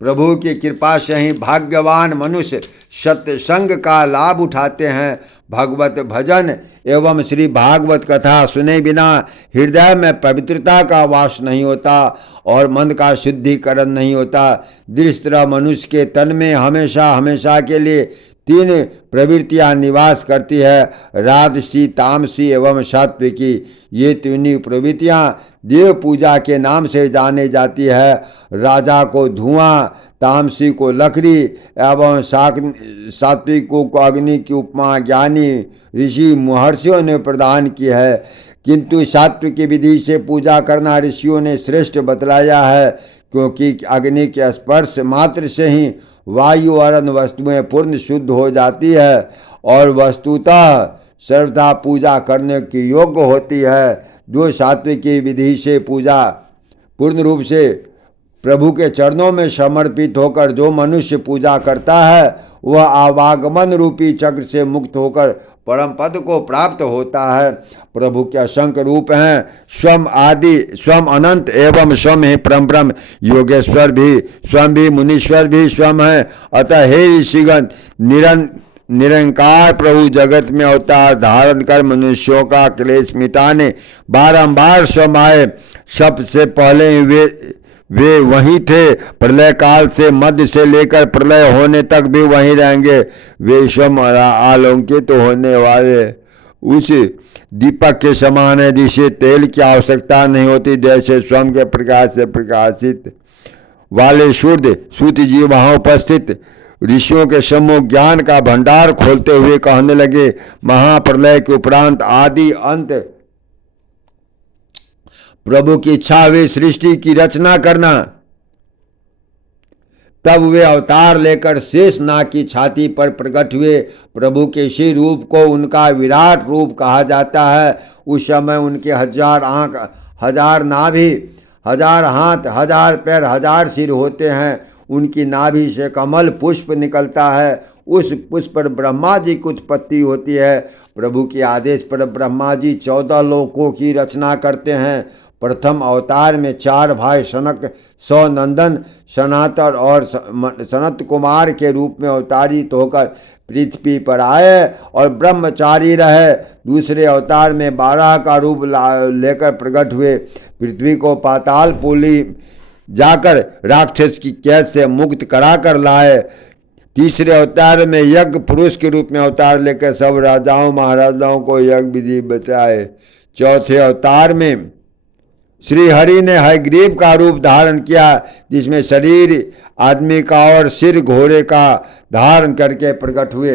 प्रभु की कृपा से ही भाग्यवान मनुष्य सत्संग का लाभ उठाते हैं। भगवत भजन एवं श्री भागवत कथा सुने बिना हृदय में पवित्रता का वास नहीं होता और मन का शुद्धिकरण नहीं होता। जिस तरह मनुष्य के तन में हमेशा हमेशा के लिए तीन प्रवृत्तियां निवास करती है, राजसी, तामसी एवं सात्विकी। ये तीनों प्रवृत्तियां देव पूजा के नाम से जाने जाती है। राजा को धुआं, तामसी को लकड़ी एवं सात्विकों को अग्नि की उपमा ज्ञानी ऋषि महर्षियों ने प्रदान की है। किंतु सात्विक विधि से पूजा करना ऋषियों ने श्रेष्ठ बतलाया है, क्योंकि अग्नि के स्पर्श मात्र से ही वायु और अन्य वस्तुएं पूर्ण शुद्ध हो जाती है और वस्तुतः सर्वथा पूजा करने की योग्य होती है। जो सात्विकी विधि से पूजा पूर्ण रूप से प्रभु के चरणों में समर्पित होकर जो मनुष्य पूजा करता है, वह आवागमन रूपी चक्र से मुक्त होकर परम पद को प्राप्त होता है। प्रभु के असंख्य रूप हैं, स्वम आदि, स्वम अनंत एवं स्वम ही परम ब्रह्म। योगेश्वर भी स्वयं भी, मुनीश्वर भी स्वयं है। अतः हे ऋषिगण, निरंकार प्रभु जगत में अवतार धारण कर मनुष्यों का क्लेश मिटाने बारंबार स्वयं आए। सबसे पहले वे वहीं थे, प्रलय काल से मध्य से लेकर प्रलय होने तक भी वहीं रहेंगे। वे स्वयं आलोकित होने वाले उस दीपक के समान है जिसे तेल की आवश्यकता नहीं होती। जैसे स्वयं के प्रकाश से प्रकाशित वाले शुद्ध जीव वहाँ उपस्थित ऋषियों के सम्मुख ज्ञान का भंडार खोलते हुए कहने लगे, महाप्रलय के उपरांत आदि अंत प्रभु की इच्छा हुई सृष्टि की रचना करना। तब वे अवतार लेकर शेष नाग की छाती पर प्रकट हुए। प्रभु के इसी रूप को उनका विराट रूप कहा जाता है। उस समय उनके 1000 आँख, 1000 नाभि, 1000 हाथ, 1000 पैर, 1000 सिर होते हैं। उनकी नाभि से कमल पुष्प निकलता है। उस पुष्प पर ब्रह्मा जी की उत्पत्ति होती है। प्रभु के आदेश पर ब्रह्मा जी 14 लोकों की रचना करते हैं। प्रथम अवतार में 4 भाई सनक, सौनंदन, सनातन और सनत कुमार के रूप में अवतारित होकर पृथ्वी पर आए और ब्रह्मचारी रहे। दूसरे अवतार में 12 का रूप लेकर प्रकट हुए। पृथ्वी को पातालपुरी जाकर राक्षस की कैद से मुक्त कराकर लाए। तीसरे अवतार में यज्ञ पुरुष के रूप में अवतार लेकर सब राजाओं महाराजाओं को यज्ञ विधि बताए। चौथे अवतार में श्री हरि ने हयग्रीव का रूप धारण किया, जिसमें शरीर आदमी का और सिर घोड़े का धारण करके प्रकट हुए।